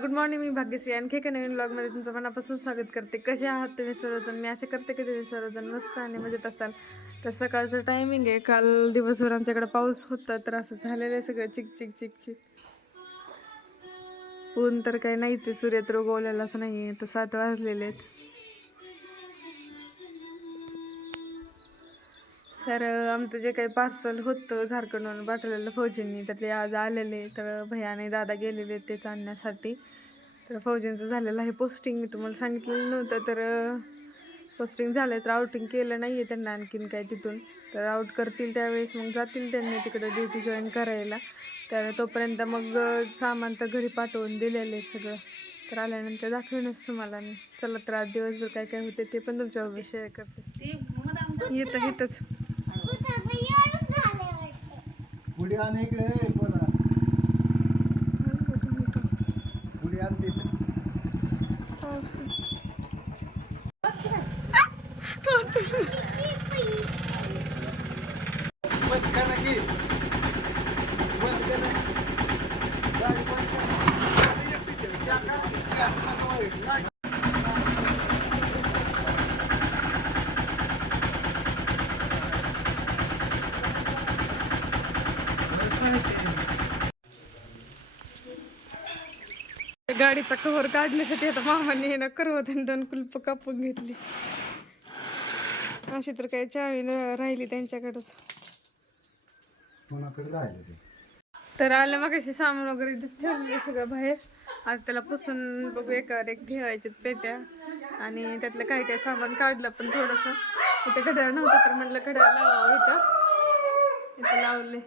Good morning मी भाग्यश्री. आणखी एका नवीन ब्लॉगमध्ये तुमचं मनापासून स्वागत करते. कसे आहात तुम्ही सर्वजण? मी असे करते की तुम्ही सर्वजण मस्त आणि मजेत असाल. तर सकाळचं टायमिंग आहे. काल दिवसभर आमच्याकडे पाऊस होता तर असं झालेलं आहे सगळं चिक चिक चिक चिक. ऊन तर काही नाहीच आहे. सूर्य तर असं नाही आहे तर सात वाजलेले आहेत. तर आमचं जे काही पार्सल होतं झारखंडवरून पाठवलेलं फौजींनी तर ते आज आलेले तर भैया आणि दादा गेलेले तेच आणण्यासाठी. तर फौजींचं झालेलं आहे पोस्टिंग मी तुम्हाला सांगितलेलं नव्हतं तर पोस्टिंग झालं आहे तर आउटिंग केलं नाही आहे त्यांना आणखीन काय तिथून. तर आउट करतील त्यावेळेस मग जातील त्यांनी तिकडे ड्युटी जॉईन करायला. तर तोपर्यंत मग सामान तर घरी पाठवून दिलेलं आहे सगळं. तर आल्यानंतर दाखवेनच तुम्हाला मी चला तर आज दिवसभर काय काय होते ते पण तुमच्याबरोबर शेअर करते. येतं येतच. पुढे आण इकडे बोला पुढे आण तिथे बंद करा की बंद करा गाडी बंद करा गाडीचा कव्हर काढण्यासाठी आता मामाने ना करवत आणि दोन कुलप कापून घेतली. अशी तर काही चावी न- राहिली त्यांच्याकडंच. तर आलं मग अशी सामान वगैरे इथं ठेवलेलं सगळं बाहेर. आता त्याला पुसून बघू एकावर एक ठेवायचे पेट्या. आणि त्यातलं काही काही सामान काढलं पण थोडंसं. इथे घड्याळ नव्हतं तर म्हटलं घड्याळ लावावं इथं. इथं लावले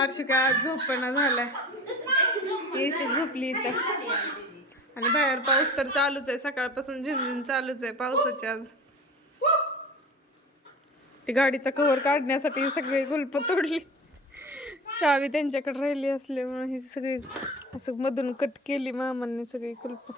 हर्षिका झोपणा झालाय. येशी झोपली इथं. आणि बाहेर पाऊस तर चालूच आहे. सकाळपासून झिंझिन चालूच आहे पावसाची आज. ती गाडीचा कव्हर काढण्यासाठी सगळी गुल्प तोडली. चावी त्यांच्याकडे राहिली असल्यामुळे ही सगळी असं मधून कट केली मामांनी सगळी कुलप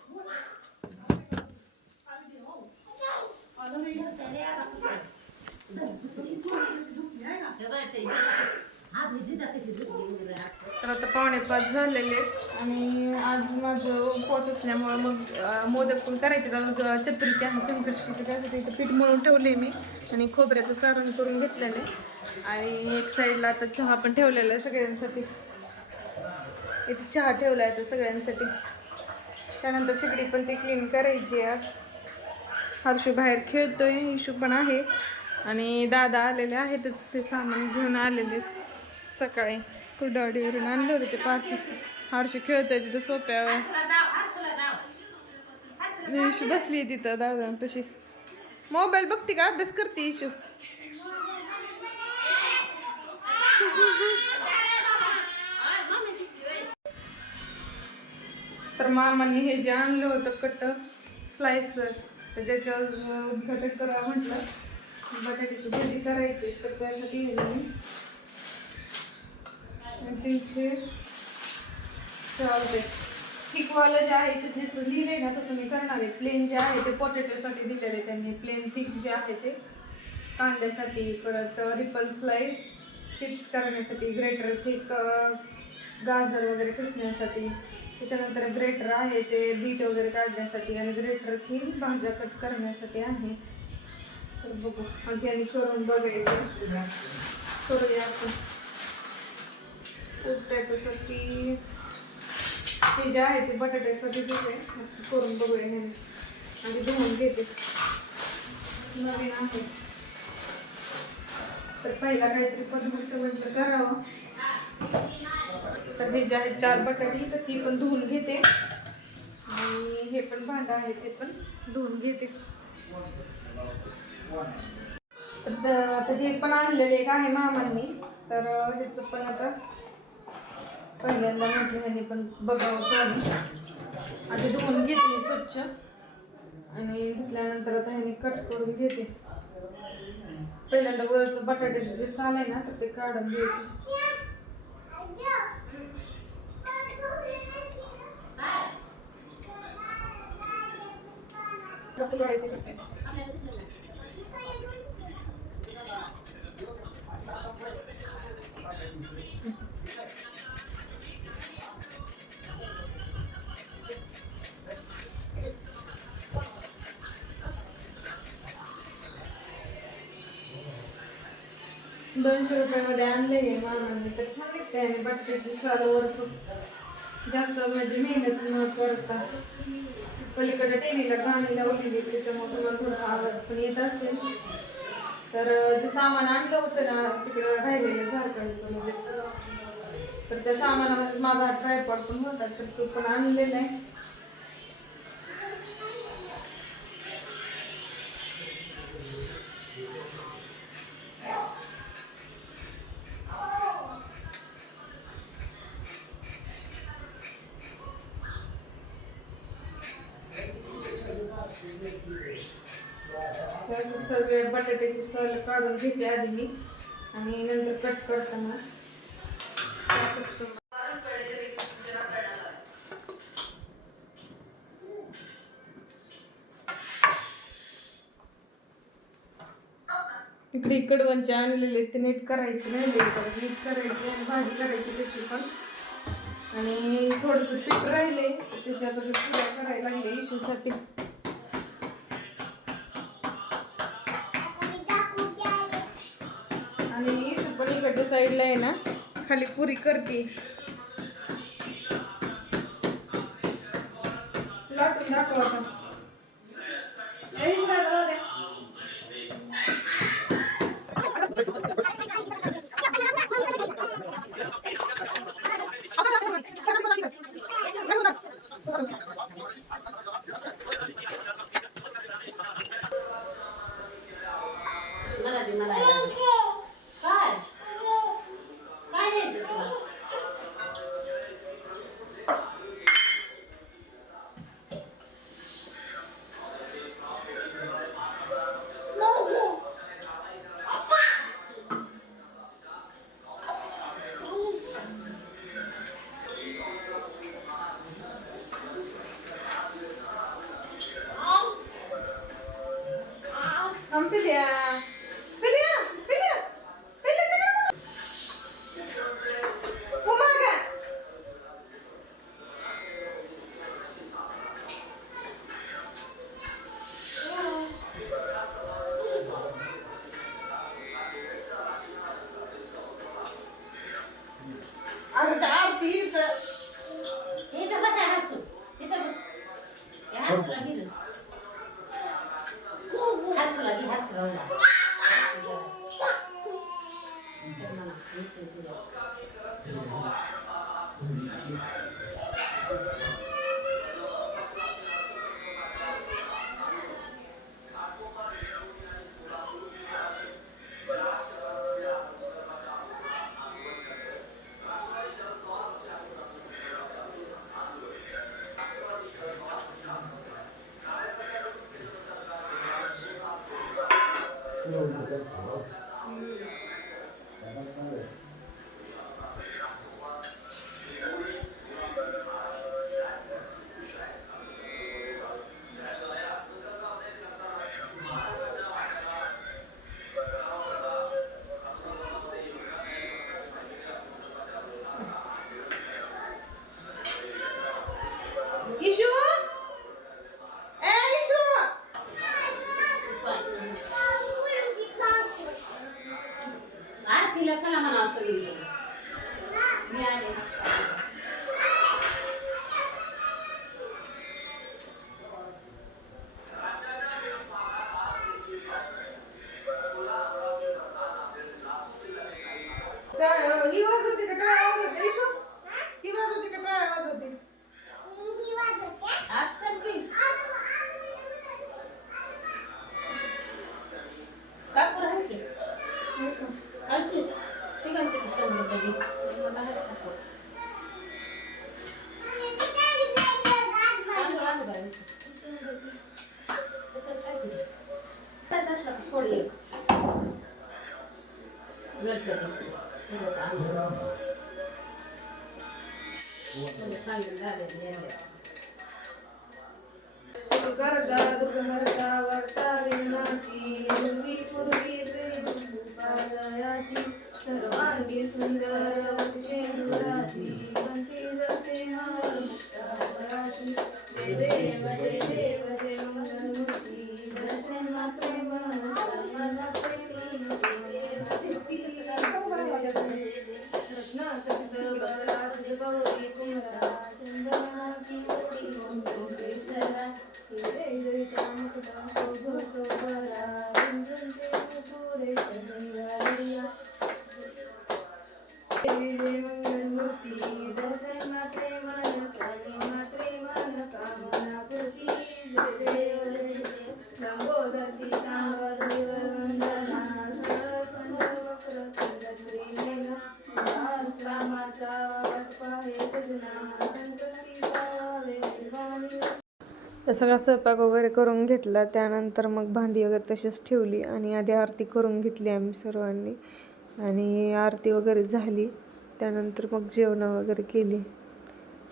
तर आता पावणे पाच झालेले आहेत. आणि आज माझं पोच असल्यामुळं मग मोदक पण करायचे चतुर्थी आहे संकष्टी त्यासाठी इथं पीठ मळून ठेवले मी. आणि खोबऱ्याचं सारण करून घेतलेलं आहे. आणि एक साईडला आता चहा पण ठेवलेला आहे सगळ्यांसाठी. इथे चहा ठेवला आहे तर सगळ्यांसाठी. त्यानंतर शेगडी पण ती क्लीन करायची आहे आज. हर्षू बाहेर खेळतोय इशू पण आहे. आणि दादा आलेले आहेतच ते सामान घेऊन आलेले आहेत. सकाळी कुरडवाडीवरून आणलं होतं ते पाच हर्षू खेळतोय तिथं सोप्यावर मी इशू बसली तिथं तिथं दादांपाशी मोबाईल बघते का? अभ्यास करते इशू. तर मामांनी हे जे आणलं होतं कट स्लायसर ज्याच्यावर उद्घाटन करा म्हटलं बटाट्याची भाजी करायची तर त्यासाठी हे ते इथे चालते थिकवालं जे आहे ते जसं लिहिले ना तसं मी करणार आहे. प्लेन जे आहे ते पोटॅटोसाठी दिलेले आहे त्यांनी. प्लेन थिक जे आहे ते. कांद्यासाठी परत रिपल स्लाइस चिप्स करण्यासाठी ग्रेटर थिक गाजर वगैरे किसण्यासाठी. त्याच्यानंतर ग्रेटर आहे ते बीट वगैरे काढण्यासाठी आणि ग्रेटर थिन भाज्या कट करण्यासाठी आहे. तर बघू. आज यांनी करून बघायचं. करूया आपण. पोटॅटोसाठी हे जे आहे ते बटाट्यासाठीच आहे मग करून बघूया हे आणि धुवून घेते. नवीन आहे. तर पहिला काहीतरी पदार्थ म्हटलं करावं. तर हे जे आहे चार बटाटी तर ती पण धुवून घेते. आणि हे पण भांडं आहे ते पण धुवून घेते. तर आता हे पण आणलेले एक आहे मामांनी. तर ह्याचं पण आता पहिल्यांदा म्हटलं ह्यांनी पण बघावं थोडं. आधी धुवून घेते स्वच्छ. आणि धुतल्यानंतर आता ह्यांनी कट करून घेते. पहिल्यांदा वरचं बटाट्याचं जे साल आहे ना तर ते काढून घ्यायचं कसं करायचं दोनशे रुपयामध्ये आणले आहे मामाने तर छान निघते आणि बटाट्याची साल वरचं. जास्त म्हणजे मेहनत न करता. पलीकडे टीव्हीला गाणी लावलेली त्याच्यामुळे तुम्हाला थोडा आवाज पण येत असेल. तर जे सामान आणलं होतं ना तिकडं राहिलेलं झारखंडचं म्हणजे. तर त्या सामानामध्ये माझा ट्रायपॉड पण होता तर तो पण आणलेला आहे. सगळे बटाट्याची सल काढून घेते आधी मी. आणि नंतर कट करताना. इकडे कडवणचे आणलेले ते नीट करायचे राहिले तर नीट करायचे आणि भाजी करायची त्याची पण. आणि थोडंसं पीठ राहिले त्याच्यात पुऱ्या करायला लागले. इशूसाठी इकडच्या साईडला आहे ना खाली पुरी करते. लाटून दाखव इशू म्हणते की समोर कधी Thank you. सगळा स्वयंपाक वगैरे करून घेतला. त्यानंतर मग भांडी वगैरे तशीच ठेवली आणि आधी आरती करून घेतली आम्ही सर्वांनी. आणि आरती वगैरे झाली. त्यानंतर मग जेवणं वगैरे केली.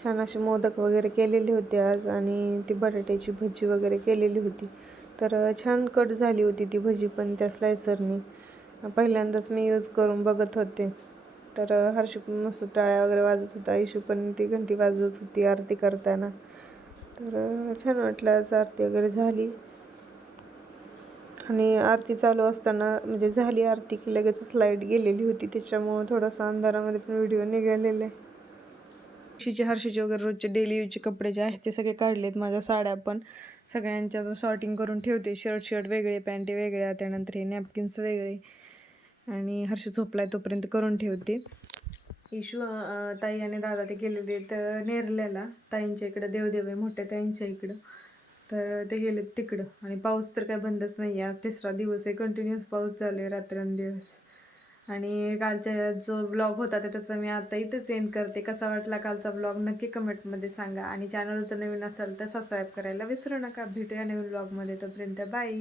छान असे मोदक वगैरे केलेले होते आज आणि ती बटाट्याची भजी वगैरे केलेली होती. तर छान कट झाली होती ती भजी पण त्या स्लायसरनी पहिल्यांदाच मी यूज करून बघत होते. तर हर्ष पण मस्त टाळ्या वगैरे वाजत होता इशू पण ती घंटी वाजवत होती आरती करताना. तर छान वाटलं आज आरती वगैरे झाली. आणि आरती चालू असताना म्हणजे झाली आरती की लगेचच लाइट गेलेली होती. त्याच्यामुळं थोडासा अंधारामध्ये पण व्हिडिओ निघालेले हर्षीचे हर्षीचे वगैरे रोजचे डेली यूजचे कपडे जे आहेत ते सगळे काढलेत माझ्या साड्या पण. सगळ्यांच्या सॉर्टिंग करून ठेवते. शर्ट शर्ट वेगळे पॅन्टे वेगळ्या त्यानंतर हे नॅपकिन्स वेगळे. आणि हर्ष झोपलाय तोपर्यंत करून ठेवते. इशू ताई आणि दादा ते गेलेले तर नेरल्याला ताईंच्या इकडं देवदेव आहे मोठ्या ताईंच्या इकडं. तर ते गेलेत तिकडं. आणि पाऊस तर काय बंदच नाही आहे. तिसरा दिवस आहे. कंटिन्युअस पाऊस चालू आहे रात्रंदिवस. आणि कालच्या जो ब्लॉग होता त्याचा मी आता इथंच एंड करते. कसा वाटला कालचा ब्लॉग नक्की कमेंटमध्ये सांगा. आणि चॅनल जर नवीन असाल तर सबस्क्राईब करायला विसरू नका. भेटूया नवीन ब्लॉगमध्ये तोपर्यंत बाय